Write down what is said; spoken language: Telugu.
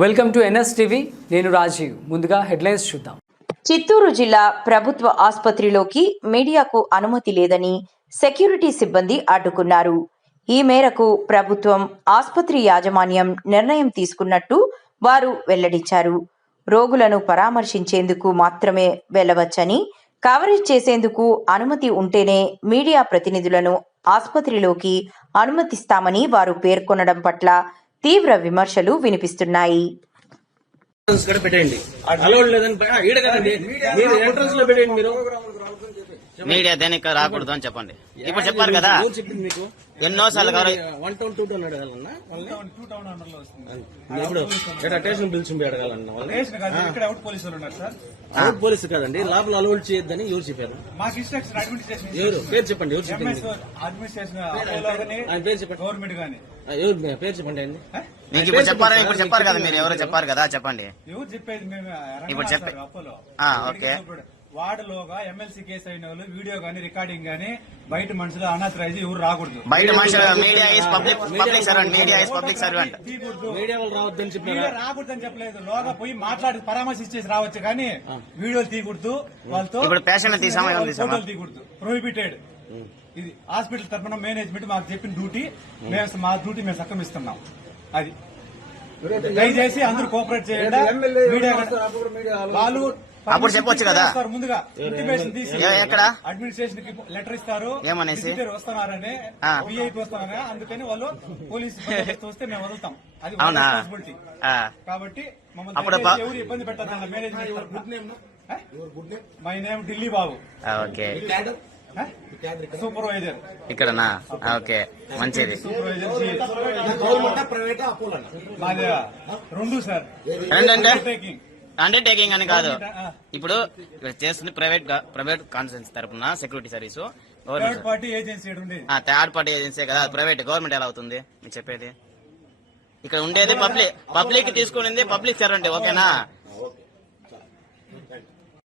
Welcome to NS TV. నేను రాజీవ్. ముందుగా హెడ్లైన్స్ చూద్దాం. చిత్తూరు జిల్లా ప్రభుత్వ ఆసుపత్రిలోకి మీడియాకు అనుమతి లేదని సెక్యూరిటీ సిబ్బంది అడ్డుకున్నారు. ఈ మేరకు ప్రభుత్వం ఆసుపత్రి యాజమాన్యం నిర్ణయం తీసుకున్నట్టు వారు వెల్లడించారు. రోగులను పరామర్శించేందుకు మాత్రమే వెళ్లవచ్చని, కవరేజ్ చేసేందుకు అనుమతి ఉంటేనే మీడియా ప్రతినిధులను ఆసుపత్రిలోకి అనుమతిస్తామని వారు పేర్కొనడం పట్ల తీవ్ర విమర్శలు వినిపిస్తున్నాయి. మీడియా దేనికి రాకూడదు అని చెప్పండి. ఇప్పుడు చెప్పారు కదా ఎన్నోసార్లు పోలీసు కాదండి, లోపల అలౌడ్ చేయొద్దని ఎవరు చెప్పారు? ఎవరు పేరు చెప్పండి, ఎవరు చెప్పింది? పేరు చెప్పండి, పేరు చెప్పండి అండి. మీకు ఇప్పుడు చెప్పారు కదా, మీరు ఎవరో చెప్పారు కదా, చెప్పండి. ఎవరు చెప్పేది? ఇప్పుడు చెప్పండి. ఓకే. వార్డులోగా ఎమ్మెల్సీ కేసు అయిన వాళ్ళు వీడియో గానీ రికార్డింగ్ గానీ బయట మనుషులు అనాథరైజ్ ఎవరు రాకూడదు. బయట మనుషులు media is public servant, media is public servant. Media వాళ్ళు రావద్దని చెప్పారు. రాకూడదని చెప్పలేదు. లోగా పోయి మాట్లాడి పరామర్శించేసి రావచ్చు కానీ వీడియోలు తీయకూడదు. వాళ్ళతో ఇప్పుడు పేషెంట్ ఫోటోలు తీయకూడదు, ప్రొహిబిటెడ్. ఇది హాస్పిటల్ తరఫున మేనేజ్మెంట్ మాకు చెప్పిన డ్యూటీ. మా డ్యూటీ మేము సక్రమిస్తున్నాం. అది దయచేసి అందరూ కోఆపరేట్ చేయండి. మీడియా వాళ్ళు అప్పుడు చెప్పొచ్చు కదా ముందుగా ఇంటిమేషన్ తీసి ఎక్కడ అడ్మినిస్ట్రేషన్ కి లెటర్ ఇస్తారు ఏమనేసి వస్తున్నారని, విఐపి వస్తున్నారని. అందుకని వాళ్ళు పోలీసు వస్తే మేము వదులుతాం. అది రెస్పాన్సిబిలిటీ. కాబట్టి మమ్మల్ని ఎవరు ఇబ్బంది పెట్టద్దు. Management my name Delhi Babu. Okay. Supervisor ఇక్కడనా? ఓకే, మంచిది. మాది రెండు సార్. అండర్టేకింగ్ అని కాదు, ఇప్పుడు చేస్తుంది ప్రైవేట్ కాన్సెన్స్ తరఫున security service. Third party agency కదా, ప్రైవేట్. గవర్నమెంట్ ఎలా అవుతుంది మీరు చెప్పేది? ఇక్కడ ఉండేది పబ్లిక్ తీసుకునేది పబ్లిక్ సర్వెంట్. ఓకేనా?